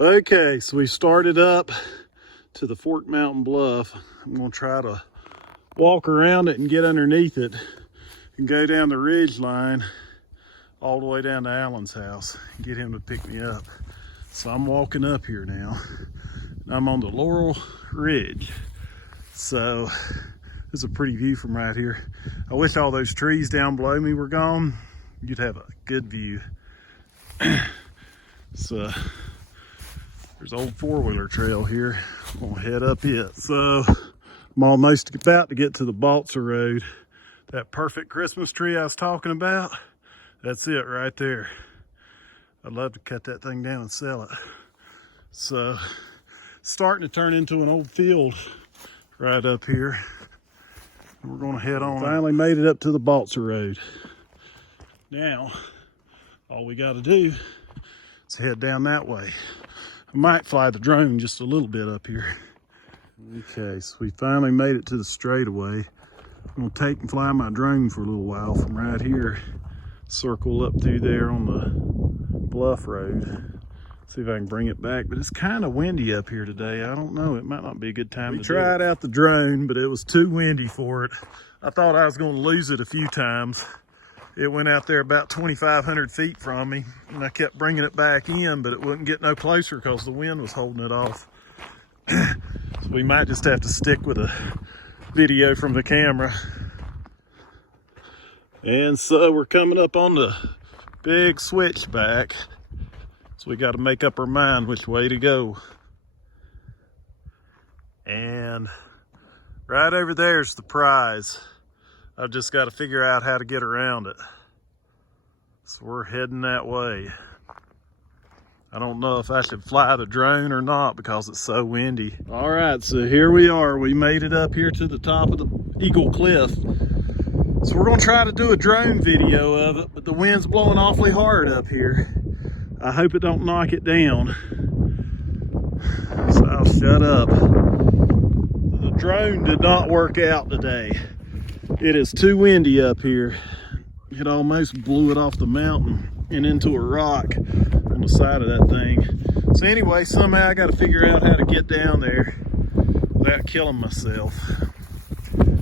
Okay, so we started up to the Roan Mountain bluff. I'm gonna try to walk around it and get underneath it and go down the ridge line all the way down to Alan's house and get him to pick me up. So I'm walking up here now. I'm on the Laurel Ridge. So this is a pretty view from right here. I wish all those trees down below me were gone. You'd have a good view. So there's an old four-wheeler trail here. I'm gonna head up it. So I'm almost about to get to the Balsa Road. That perfect Christmas tree I was talking about, that's it right there. I'd love to cut that thing down and sell it. So it's starting to turn into an old field right up here. We're gonna head on. Finally made it up to the Balsa Road. Now, all we gotta do is head down that way. I might fly the drone just a little bit up here. Okay, so we finally made it to the straightaway. I'm gonna take and fly my drone for a little while from right here, circle up through there on the bluff road. See if I can bring it back, but it's kind of windy up here today. I don't know, it might not be a good time to try out the drone, but it was too windy for it. I thought I was gonna lose it a few times. It went out there about 2,500 feet from me, and I kept bringing it back in, but it wouldn't get no closer because the wind was holding it off. So we might just have to stick with a video from the camera. And so we're coming up on the big switchback. So we got to make up our mind which way to go. And right over there's the prize. I've just got to figure out how to get around it. So we're heading that way. I don't know if I should fly the drone or not because it's so windy. All right, so here we are. We made it up here to the top of the Eagle Cliff. So we're gonna try to do a drone video of it, but the wind's blowing awfully hard up here. I hope it don't knock it down. So I'll shut up. The drone did not work out today. It is too windy up here. It almost blew it off the mountain and into a rock on the side of that thing. So anyway, somehow I got to figure out how to get down there without killing myself.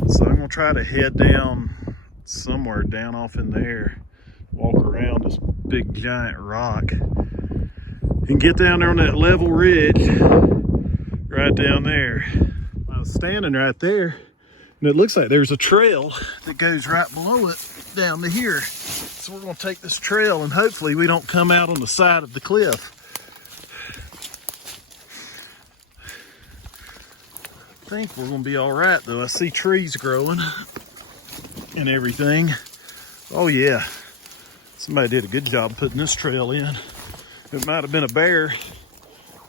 So I'm gonna try to head down somewhere down off in there, walk around this big giant rock and get down there on that level ridge right down there. I was standing right there and it looks like there's a trail that goes right below it down to here. So we're gonna take this trail and hopefully we don't come out on the side of the cliff. I think we're gonna be all right though. I see trees growing and everything. Oh yeah, somebody did a good job putting this trail in. It might have been a bear,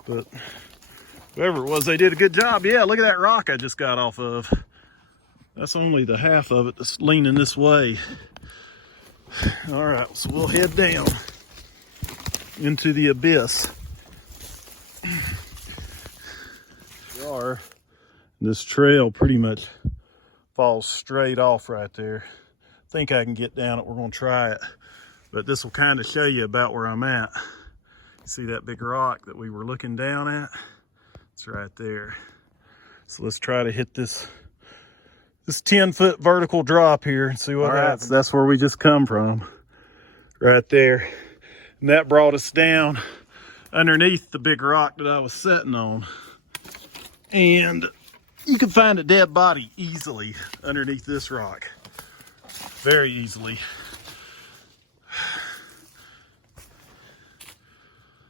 but whoever it was, they did a good job. Yeah, look at that rock I just got off of. That's only the half of it that's leaning this way. All right, so we'll head down into the abyss. This trail pretty much falls straight off right there. I think I can get down it. We're gonna try it, but this will kind of show you about where I'm at. See that big rock that we were looking down at? It's right there. So let's try to hit this 10-foot vertical drop here and see what happens. So that's where we just come from, right there. And that brought us down underneath the big rock that I was sitting on. And you can find a dead body easily underneath this rock. Very easily.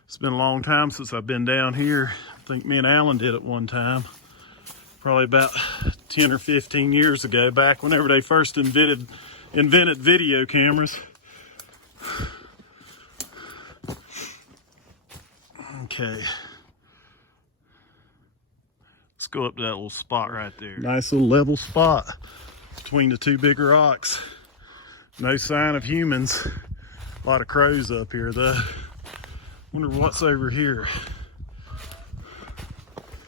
It's been a long time since I've been down here. I think me and Alan did it one time. Probably about 10 or 15 years ago, back whenever they first invented video cameras. Okay. Let's go up to that little spot right there. Nice little level spot between the two big rocks. No sign of humans. A lot of crows up here though. Wonder what's over here.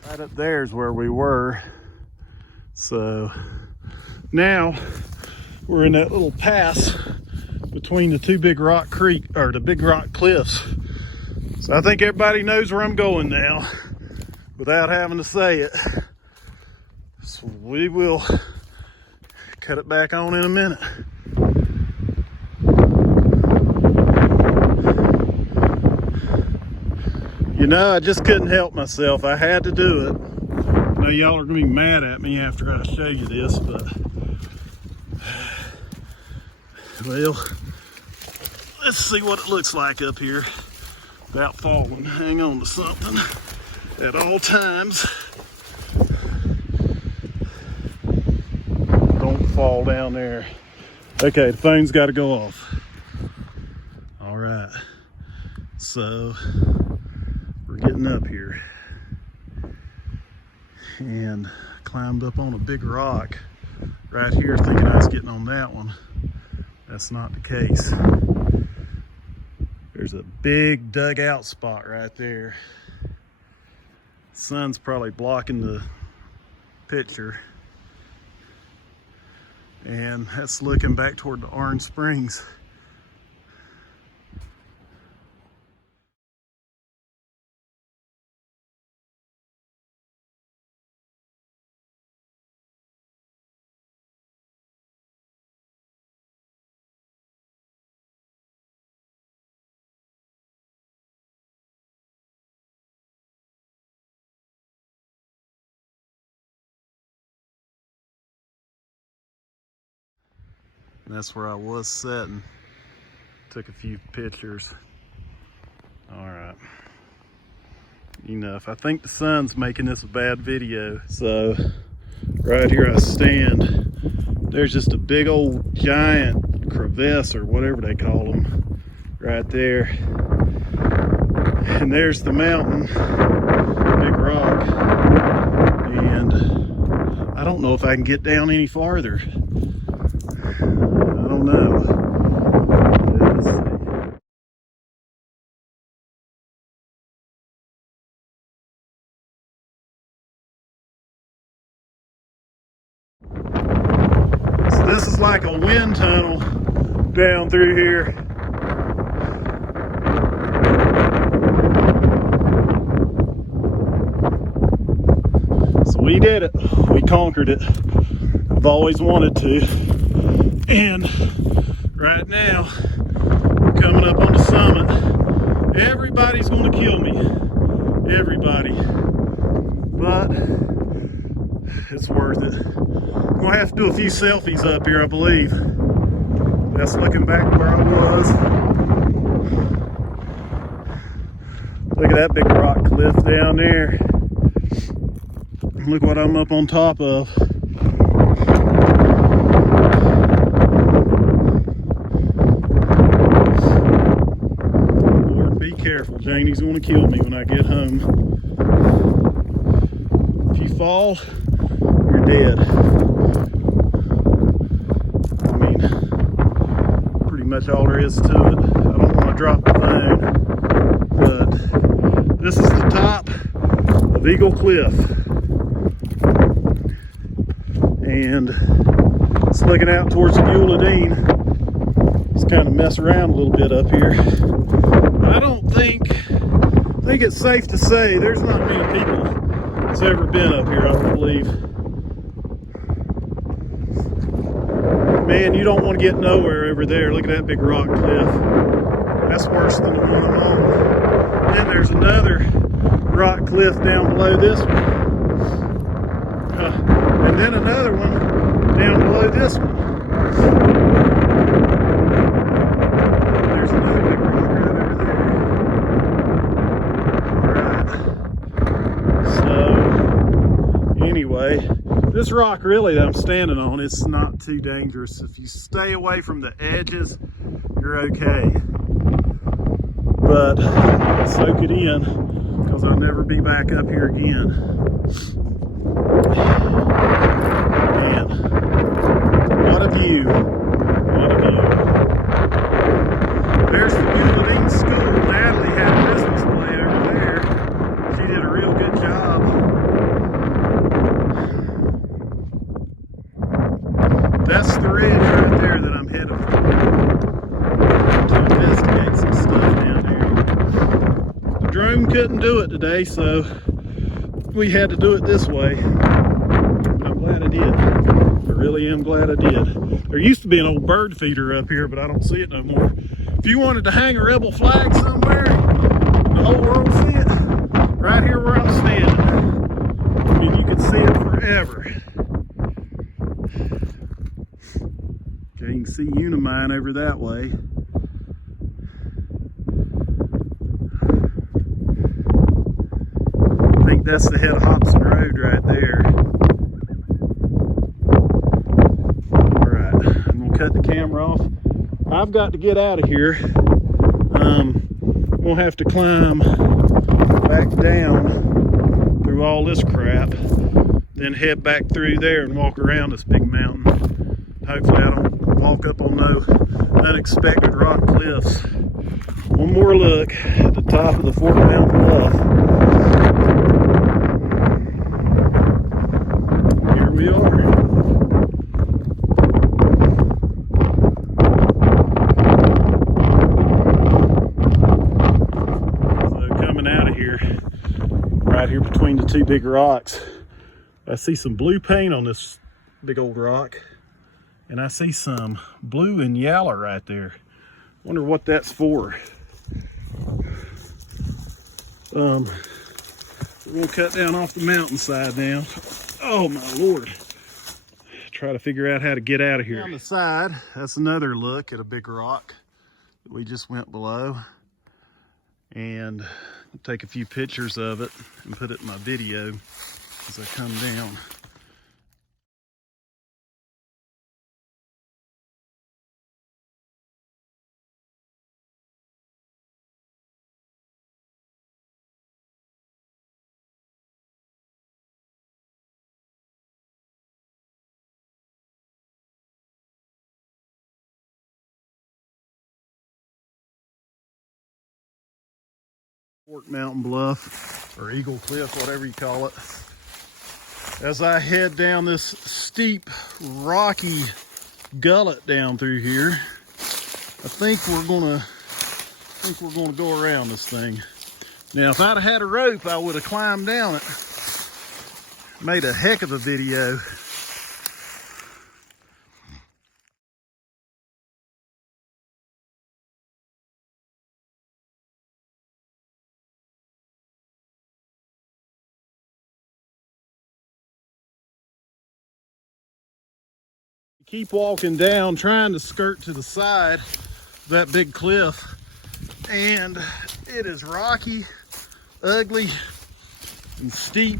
Right up there is where we were. So now we're in that little pass between the two big rock creek, or the big rock cliffs. So I think everybody knows where I'm going now without having to say it. So we will cut it back on in a minute. You know, I just couldn't help myself. I had to do it. I know y'all are gonna be mad at me after I show you this, but well, let's see what it looks like up here without falling. Hang on to something at all times. Don't fall down there. Okay, the phone's got to go off. All right, so we're getting up here and climbed up on a big rock right here thinking I was getting on that one. That's not the case. There's a big dugout spot right there. Sun's probably blocking the picture. And that's looking back toward the Orange Springs. And that's where I was sitting. Took a few pictures. All right. Enough. I think the sun's making this a bad video. So right here I stand. There's just a big old giant crevice or whatever they call them right there. And there's the mountain, big rock. And I don't know if I can get down any farther. I don't know. Let's see. So this is like a wind tunnel down through here. So we did it. We conquered it. I've always wanted to. And right now, we're coming up on the summit. Everybody's going to kill me. Everybody. But it's worth it. I'm going to have to do a few selfies up here, I believe. That's looking back where I was. Look at that big rock cliff down there. Look what I'm up on top of. Be careful, Janie's gonna kill me when I get home. If you fall, you're dead. I mean, pretty much all there is to it. I don't want to drop the phone, but this is the top of Eagle Cliff. And it's looking out towards the Buladean. Just kind of mess around a little bit up here. I think it's safe to say there's not many people that's ever been up here, I don't believe. Man, you don't want to get nowhere over there. Look at that big rock cliff. That's worse than the one I'm on. Then there's another rock cliff down below this one. And then another one down below this one. There's another big rock right over there. Alright. So, anyway, this rock really that I'm standing on, it's not too dangerous. If you stay away from the edges, you're okay. But soak it in, because I'll never be back up here again. Man, what a view. What a view. There's the Buladean School. Natalie had a Christmas play over there. She did a real good job. That's the ridge right there that I'm headed for. To investigate some stuff down there. couldn't do it today, so we had to do it this way. But I'm glad I did. I really am glad I did. There used to be an old bird feeder up here, but I don't see it no more. If you wanted to hang a rebel flag somewhere, the whole world see it, right here where I'm standing. I mean, you could see it forever. Okay, you can see Unimine over that way. I think that's the head of Hobson Road right there. All right, I'm gonna cut the camera off. I've got to get out of here. I'm gonna have to climb back down through all this crap, then head back through there and walk around this big mountain. Hopefully I don't walk up on no unexpected rock cliffs. One more look at the top of the Fort Mountain Bluff. Here we are. So coming out of here, right here between the two big rocks, I see some blue paint on this big old rock. And I see some blue and yellow right there. Wonder what that's for. We're gonna cut down off the mountainside now. Oh my Lord. Try to figure out how to get out of here. On the side, that's another look at a big rock that we just went below. And I'll take a few pictures of it and put it in my video as I come down. Fort Mountain Bluff, or Eagle Cliff, whatever you call it. As I head down this steep, rocky gullet down through here, I think we're gonna go around this thing. Now, if I'd have had a rope, I would have climbed down it. Made a heck of a video. Keep walking down, trying to skirt to the side of that big cliff, and it is rocky, ugly, and steep.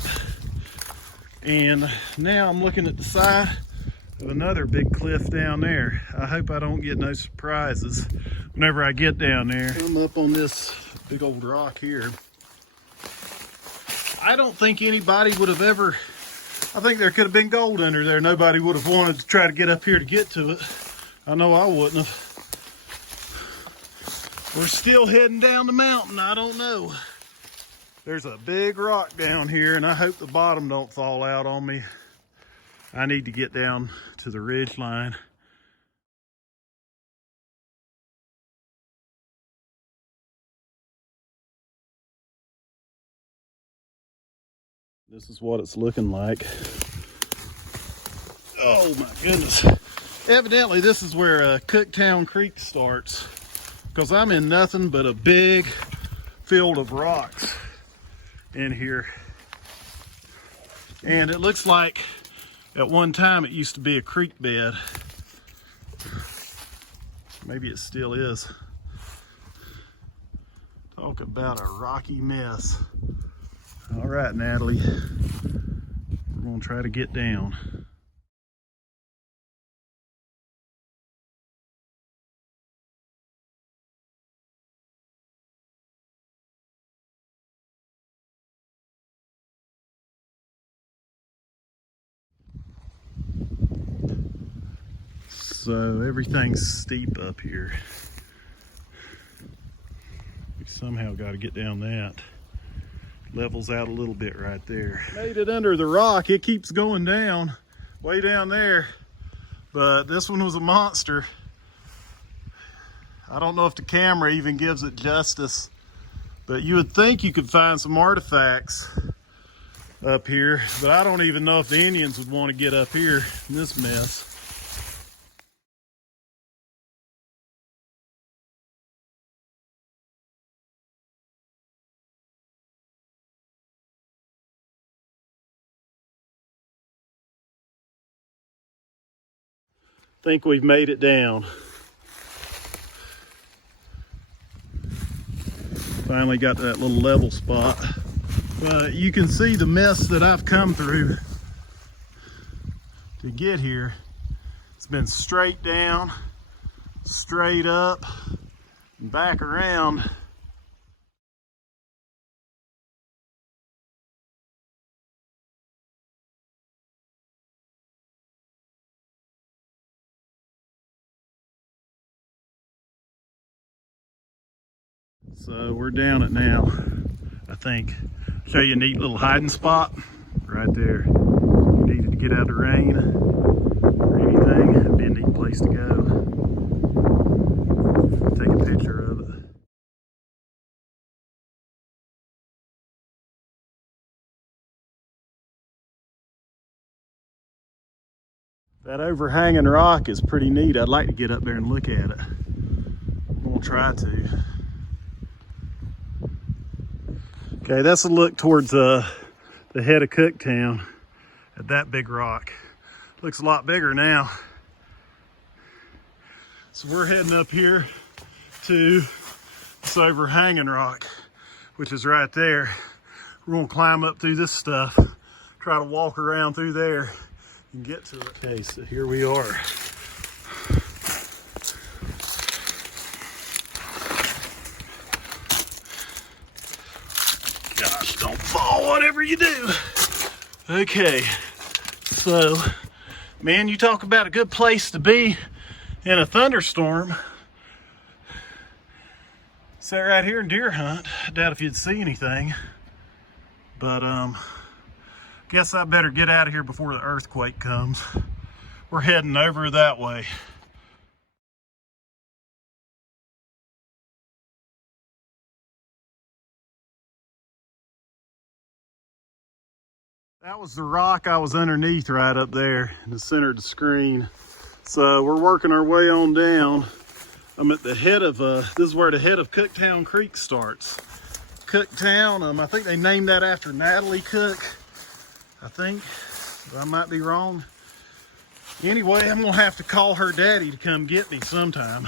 And now I'm looking at the side of another big cliff down there. I hope I don't get no surprises whenever I get down there. I'm up on this big old rock here. I don't think anybody would have ever, I think there could have been gold under there. Nobody would have wanted to try to get up here to get to it. I know I wouldn't have. We're still heading down the mountain. I don't know. There's a big rock down here, and I hope the bottom don't fall out on me. I need to get down to the ridge line. This is what it's looking like. Oh my goodness. Evidently this is where Cooktown Creek starts, because I'm in nothing but a big field of rocks in here. And it looks like at one time it used to be a creek bed. Maybe it still is. Talk about a rocky mess. All right, Natalie, we're gonna try to get down. So everything's steep up here. We somehow got to get down that. Levels out a little bit right there. Made it under the rock. It keeps going down, way down there. But this one was a monster. I don't know if the camera even gives it justice, But you would think you could find some artifacts up here, but I don't even know if the Indians would want to get up here in this mess. Think we've made it down. Finally got to that little level spot. But you can see the mess that I've come through to get here. It's been straight down, straight up, and back around. So we're down it now, I think. Show you a neat little hiding spot right there. If you needed to get out of the rain or anything, it'd be a neat place to go. Take a picture of it. That overhanging rock is pretty neat. I'd like to get up there and look at it. I'm gonna try to. Okay, that's a look towards the head of Cooktown at that big rock. Looks a lot bigger now. So we're heading up here to this overhanging rock, which is right there. We're gonna climb up through this stuff, try to walk around through there and get to it. Okay, so here we are. Gosh, don't fall whatever you do. Okay, so, man, you talk about a good place to be in a thunderstorm. Sat right here and deer hunt. I doubt if you'd see anything, but guess I better get out of here before the earthquake comes. We're heading over that way. That was the rock I was underneath right up there in the center of the screen. So we're working our way on down. I'm at the head of, this is where the head of Cooktown Creek starts. Cooktown, I think they named that after Natalie Cook, I think. I might be wrong. Anyway, I'm gonna have to call her daddy to come get me sometime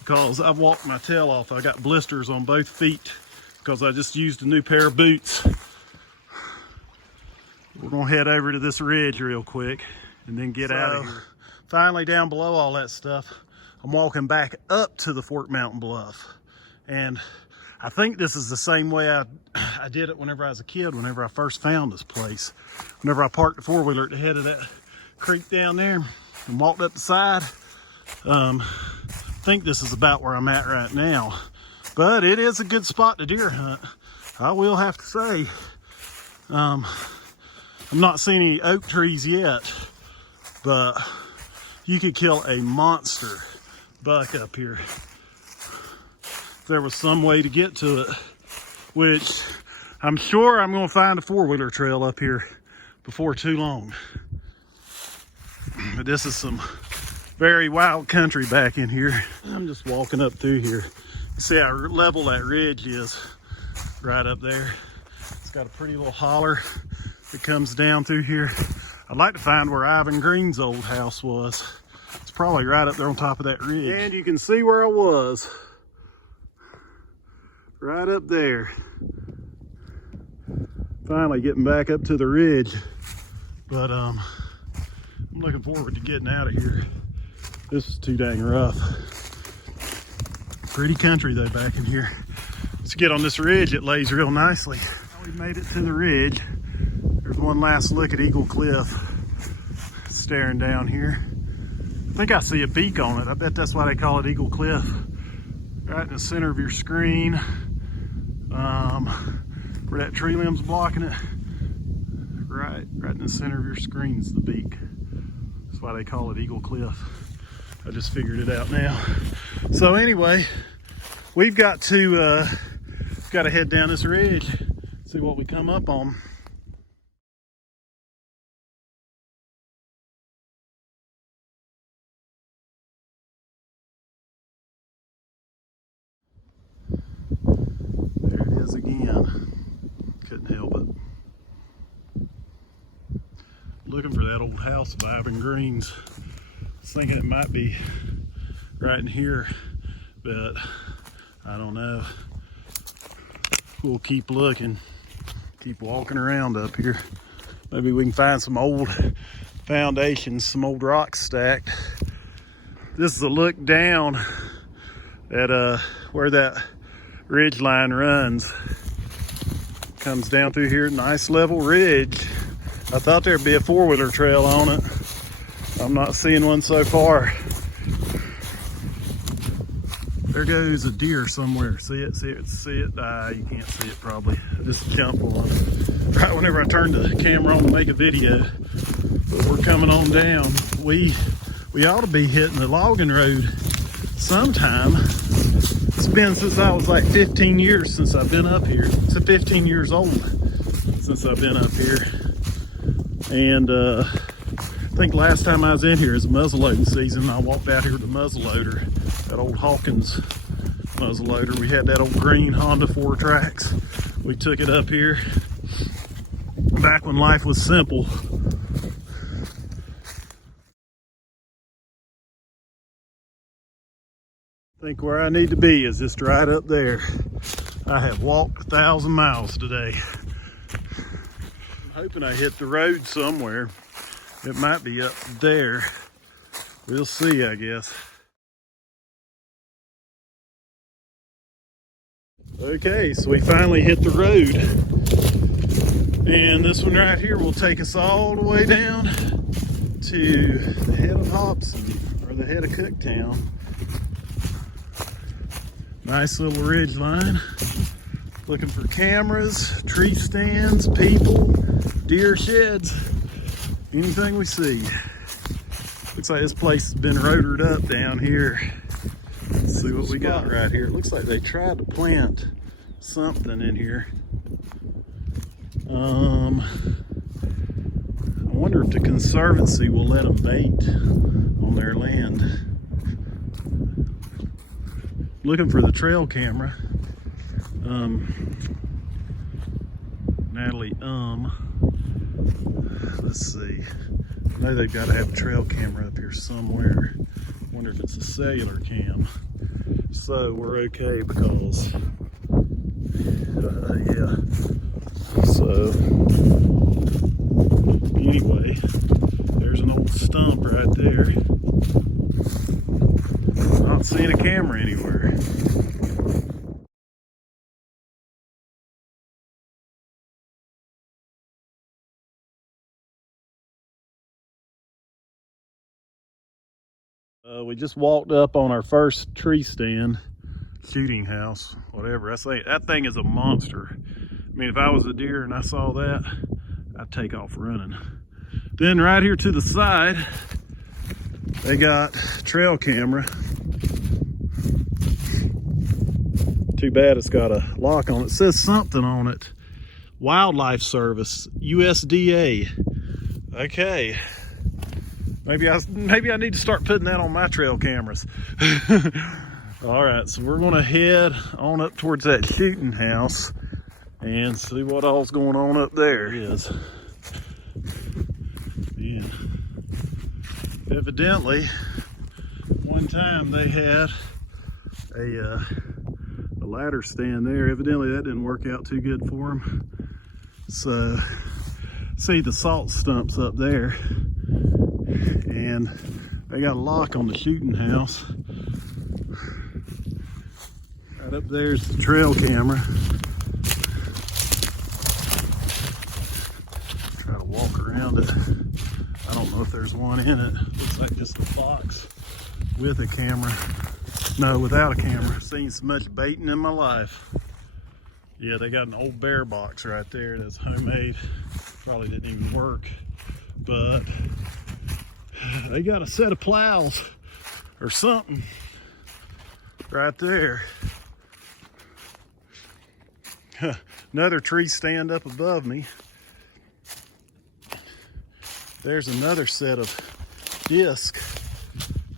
because I've walked my tail off. I got blisters on both feet because I just used a new pair of boots. We're gonna head over to this ridge real quick and then get out of here. Finally, down below all that stuff, I'm walking back up to the Fort Mountain Bluff. And I think this is the same way I did it whenever I was a kid, whenever I first found this place. Whenever I parked the four-wheeler at the head of that creek down there and walked up the side. I think this is about where I'm at right now. But it is a good spot to deer hunt, I will have to say. I'm not seeing any oak trees yet, but you could kill a monster buck up here if there was some way to get to it, which I'm sure I'm going to find a four-wheeler trail up here before too long. But this is some very wild country back in here. I'm just walking up through here. You see how level that ridge is right up there. It's got a pretty little holler that comes down through here. I'd like to find where Ivan Green's old house was. It's probably right up there on top of that ridge. And you can see where I was. Right up there. Finally getting back up to the ridge. But I'm looking forward to getting out of here. This is too dang rough. Pretty country though back in here. Let's get on this ridge. It lays real nicely. We made it to the ridge. There's one last look at Eagle Cliff staring down here. I think I see a beak on it. I bet that's why they call it Eagle Cliff. Right in the center of your screen. Where that tree limb's blocking it. Right in the center of your screen is the beak. That's why they call it Eagle Cliff. I just figured it out now. So anyway, we've got to got to head down this ridge, see what we come up on. There it is again. Couldn't help it. Looking for that old house of Ivan Green's. I was thinking it might be right in here, but I don't know. We'll keep looking, keep walking around up here. Maybe we can find some old foundations, some old rocks stacked. This is a look down at where that ridge line runs. Comes down through here, nice level ridge. I thought there'd be a four-wheeler trail on it. I'm not seeing one so far. There goes a deer somewhere. See it, see it, see it? You can't see it probably. I just jumped on it right whenever I turned the camera on to make a video. But we're coming on down. We ought to be hitting the logging road sometime. It's been since I was like 15 years since I've been up here. It's 15 years old since I've been up here. And I think last time I was in here is muzzleloading season. I walked out here with the muzzleloader, that old Hawkins muzzleloader. We had that old green Honda 4-Trax. We took it up here back when life was simple. I think where I need to be is just right up there. I have walked 1,000 miles today. I'm hoping I hit the road somewhere. It might be up there. We'll see, I guess. Okay, so we finally hit the road. And this one right here will take us all the way down to the head of Hobson, or the head of Cooktown. Nice little ridge line. Looking for cameras, tree stands, people, deer sheds, anything we see. Looks like this place has been rotored up down here. Let's see what we got right here. It looks like they tried to plant something in here. I wonder if the Conservancy will let them bait on their land. Looking for the trail camera. Natalie, let's see. I know they've got to have a trail camera up here somewhere. Wonder if it's a cellular cam. So we're okay because, yeah. So anyway, there's an old stump right there. Not seeing a camera anywhere. We just walked up on our first tree stand, shooting house, whatever. I say that thing is a monster. I mean, if I was a deer and I saw that, I'd take off running. Then right here to the side, they got trail camera. Too bad it's got a lock on it. It says something on it. Wildlife Service, USDA. Okay. Maybe I need to start putting that on my trail cameras. All right, so we're gonna head on up towards that shooting house and see what all's going on up there. It is. Yeah. Evidently, one time they had a ladder stand there. Evidently that didn't work out too good for them. So, see the salt stumps up there. And they got a lock on the shooting house. Right up there's the trail camera. Try to walk around it. I don't know if there's one in it. Looks like just a box with a camera. No, without a camera. Seen so much baiting in my life. Yeah, they got an old bear box right there that's homemade. Probably didn't even work, but they got a set of plows or something right there. Another tree stand up above me. There's another set of discs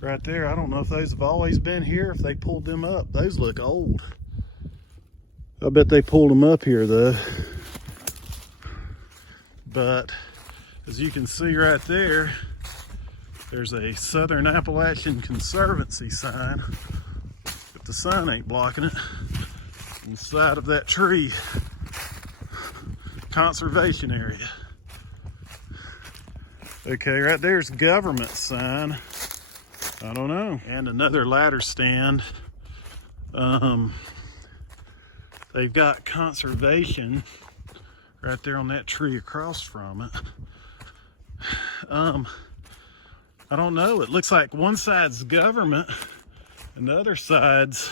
right there. I don't know if those have always been here, if they pulled them up. Those look old. I bet they pulled them up here though. But as you can see right there, there's a Southern Appalachian Conservancy sign, but the sun ain't blocking it. On the side of that tree, conservation area. Okay, right there's government sign. I don't know. And another ladder stand. They've got conservation right there on that tree across from it. I don't know. It looks like one side's government and the other side's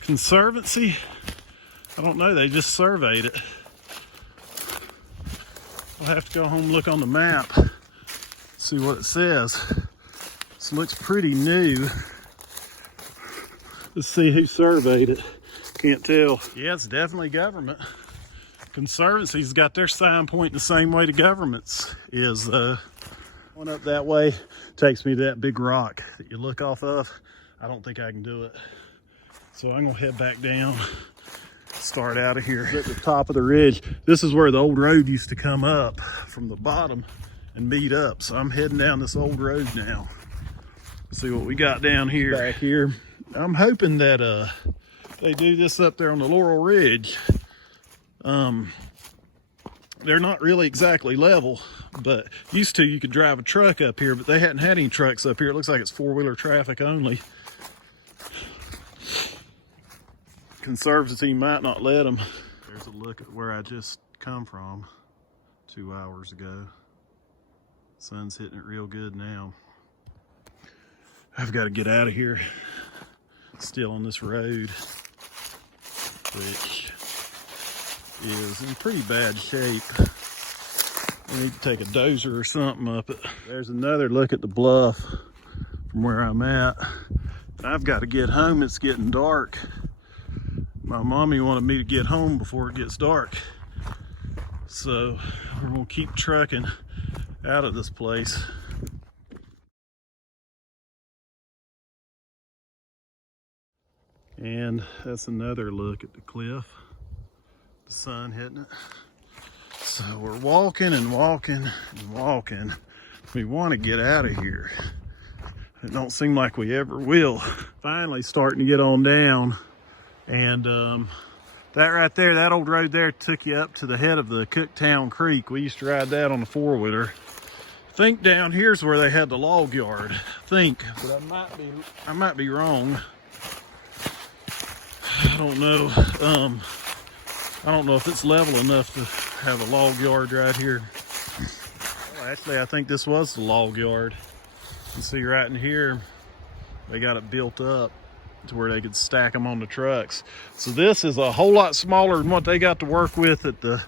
conservancy. I don't know. They just surveyed it. I'll have to go home and look on the map, see what it says. This looks pretty new. Let's see who surveyed it. Can't tell. Yeah, it's definitely government. Conservancy's got their sign pointing the same way the government's is. Going up that way takes me to that big rock that you look off of. I don't think I can do it. So I'm gonna head back down, start out of here. At the top of the ridge, this is where the old road used to come up from the bottom and meet up. So I'm heading down this old road now. See what we got down here. Back here, I'm hoping that they do this up there on the Laurel Ridge. They're not really exactly level, but used to you could drive a truck up here, but they hadn't had any trucks up here. It looks like it's four-wheeler traffic only. Conservancy might not let them. There's a look at where I just come from 2 hours ago. Sun's hitting it real good now. I've got to get out of here. Still on this road, which is in pretty bad shape. We need to take a dozer or something up it. There's another look at the bluff from where I'm at. I've got to get home. It's getting dark. My mommy wanted me to get home before it gets dark. So we're gonna keep trucking out of this place. And that's another look at the cliff. The sun hitting it. So we're walking and walking and walking. We want to get out of here. It don't seem like we ever will. Finally starting to get on down. And that right there, that old road there took you up to the head of the Cooktown Creek. We used to ride that on a four-wheeler. I think down here's where they had the log yard. I think, but I might be wrong. I don't know. I don't know if it's level enough to have a log yard right here. Well, actually, I think this was the log yard. You see right in here, they got it built up to where they could stack them on the trucks. So this is a whole lot smaller than what they got to work with at the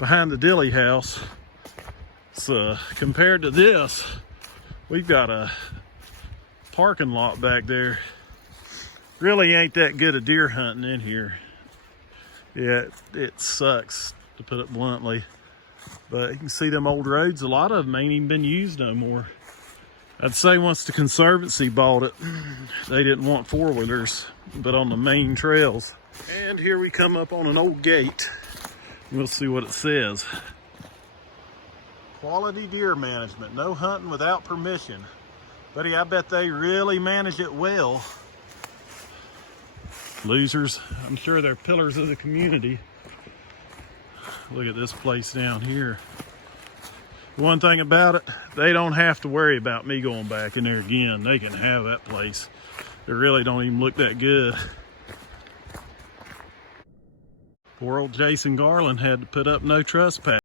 behind the Dilly house. So compared to this, we've got a parking lot back there. Really ain't that good at deer hunting in here. Yeah, it sucks, to put it bluntly. But you can see them old roads, a lot of them ain't even been used no more. I'd say once the Conservancy bought it, they didn't want four-wheelers, but on the main trails. And here we come up on an old gate. We'll see what it says. Quality deer management, no hunting without permission. Buddy, I bet they really manage it well. Losers, I'm sure they're pillars of the community. Look at this place down here. One thing about it, they don't have to worry about me going back in there again. They can have that place. It really don't even look that good. Poor old Jason Garland had to put up no trespass.